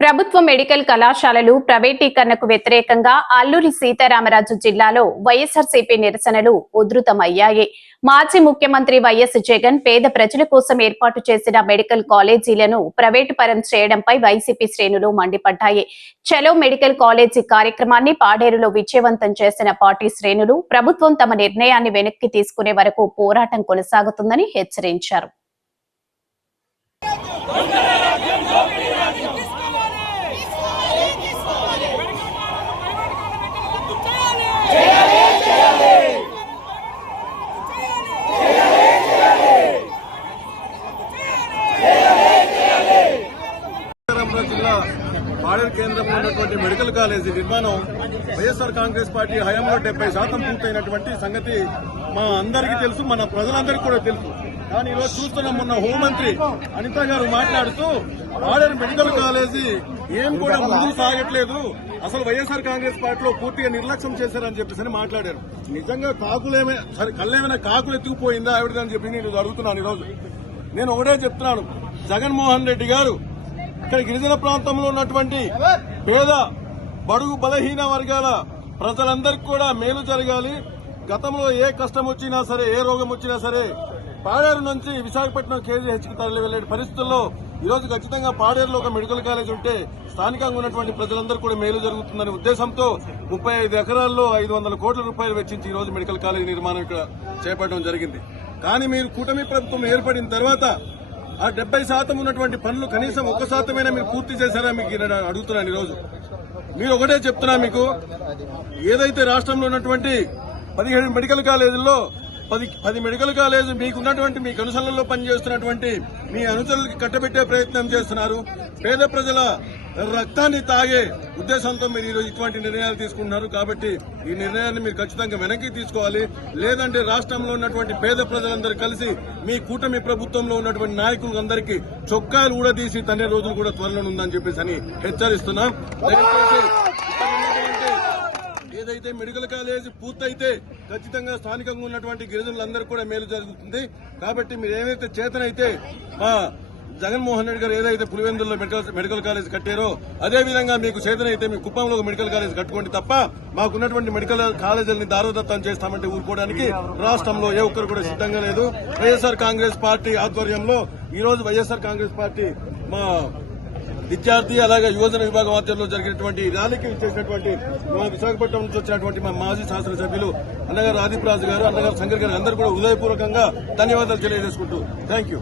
ప్రభుత్వ మెడికల్ కళాశాలలు ప్రైవేటీకరణకు వ్యతిరేకంగా అల్లూరి సీతారామరాజు జిల్లాలో వైఎస్ఆర్సీపీ నిరసనలు ఉధృతమయ్యాయి. మాజీ ముఖ్యమంత్రి వైఎస్ జగన్ పేద ప్రజల కోసం ఏర్పాటు చేసిన మెడికల్ కాలేజీలను ప్రైవేటు పరం చేయడంపై వైసీపీ శ్రేణులు మండిపడ్డాయి. చలో మెడికల్ కాలేజీ కార్యక్రమాన్ని పాడేరులో విజయవంతం చేసిన పార్టీ శ్రేణులు ప్రభుత్వం తమ నిర్ణయాన్ని వెనక్కి తీసుకునే వరకు పోరాటం కొనసాగుతుందని హెచ్చరించారు. కూడా పాడేరు కేంద్రంలో ఉన్నటువంటి మెడికల్ కాలేజీ నిర్మాణం వైఎస్ఆర్ కాంగ్రెస్ పార్టీ హయాంలో డెబ్బై శాతం పూర్తయినటువంటి సంగతి మా అందరికీ తెలుసు మన ప్రజలందరికీ కూడా తెలుసు. కానీ ఈరోజు చూస్తున్నాం మొన్న హోంమంత్రి అనిత గారు మాట్లాడుతూ పాడేరు మెడికల్ కాలేజీ ఏం కూడా ముందుకు సాగట్లేదు అసలు వైఎస్ఆర్ కాంగ్రెస్ పార్టీలో పూర్తిగా నిర్లక్ష్యం చేశారని చెప్పేసి మాట్లాడారు. నిజంగా కాకులేమే సరే కళ్ళేమైనా కాకులు ఎత్తుకుపోయిందా ఆవిడదని చెప్పి నేను అడుగుతున్నాను ఈరోజు. నేను ఒకటే చెప్తున్నాను జగన్మోహన్ రెడ్డి గారు ఇక్కడ గిరిజన ప్రాంతంలో ఉన్నటువంటి పేద బడుగు బలహీన వర్గాల ప్రజలందరికీ కూడా మేలు జరగాలి. గతంలో ఏ కష్టం వచ్చినా సరే ఏ రోగం వచ్చినా సరే పాడేరు నుంచి విశాఖపట్నం కేజీహెచ్కి తరలి వెళ్ళే పరిస్థితుల్లో ఈరోజు ఖచ్చితంగా పాడేరులో ఒక మెడికల్ కాలేజ్ ఉంటే స్థానికంగా ఉన్నటువంటి ప్రజలందరూ కూడా మేలు జరుగుతుందనే ఉద్దేశంతో ముప్పై ఐదు ఎకరాల్లో ఐదు వందల కోట్ల రూపాయలు వెచ్చించి ఈరోజు మెడికల్ కాలేజ్ నిర్మాణం ఇక్కడ చేపట్టడం జరిగింది. కానీ మీరు కూటమి ప్రభుత్వం ఏర్పడిన తర్వాత ఆ డెబ్బై శాతం ఉన్నటువంటి పనులు కనీసం ఒక్క శాతమైనా మీరు పూర్తి చేశారా మీకు నేను అడుగుతున్నాను ఈరోజు? మీరు ఒకటే చెప్తున్నా మీకు ఏదైతే రాష్ట్రంలో ఉన్నటువంటి పదిహేడు మెడికల్ కాలేజీల్లో పది పది మెడికల్ కాలేజ్ మీకున్నటువంటి మీ కనుసలలో పనిచేస్తున్నటువంటి మీ అనుచరులకి కట్టబెట్టే ప్రయత్నం చేస్తున్నారు. పేద ప్రజల రక్తాన్ని తాగే ఉద్దేశంతో మీరు ఈరోజు ఇటువంటి నిర్ణయాలు తీసుకుంటున్నారు. కాబట్టి ఈ నిర్ణయాన్ని మీరు ఖచ్చితంగా వెనక్కి తీసుకోవాలి. లేదంటే రాష్ట్రంలో ఉన్నటువంటి పేద ప్రజలందరూ కలిసి మీ కూటమి ప్రభుత్వంలో ఉన్నటువంటి నాయకులందరికీ చొక్కాలు కూడా తీసి తనే రోజులు కూడా త్వరలో ఉందని చెప్పేసి అని హెచ్చరిస్తున్నాం. అయితే మెడికల్ కాలేజ్ పూర్తయితే ఖచ్చితంగా స్థానికంగా ఉన్నటువంటి గిరిజనులందరూ కూడా మేలు జరుగుతుంది. కాబట్టి మీరు ఏదైతే చేతనైతే మా జగన్మోహన్ రెడ్డి గారు ఏదైతే పులివెందుల్లో మెడికల్ మెడికల్ కాలేజ్ కట్టారో అదే విధంగా మీకు చేతనైతే మీ కుప్పంలో ఒక మెడికల్ కాలేజ్ కట్టుకోండి తప్ప మాకున్నటువంటి మెడికల్ కాలేజీలని దారోదత్తం చేస్తామంటే ఊరుకోవడానికి రాష్ట్రంలో ఏ ఒక్కరు కూడా సిద్ధంగా లేదు. వైఎస్ఆర్ కాంగ్రెస్ పార్టీ ఆధ్వర్యంలో ఈ రోజు వైఎస్ఆర్ కాంగ్రెస్ పార్టీ మా విద్యార్థి అలాగే యువజన విభాగం ఆధ్వర్యంలో జరిగినటువంటి ర్యాలీకి ఇచ్చేసినటువంటి విశాఖపట్నం నుంచి వచ్చినటువంటి మా మాజీ శాసనసభ్యులు అన్నగారు ఆదిప్రాజు గారు అన్నగారు శంకర్ గారు అందరూ కూడా హృదయపూర్వకంగా ధన్యవాదాలు తెలియజేసుకుంటూ. Thank you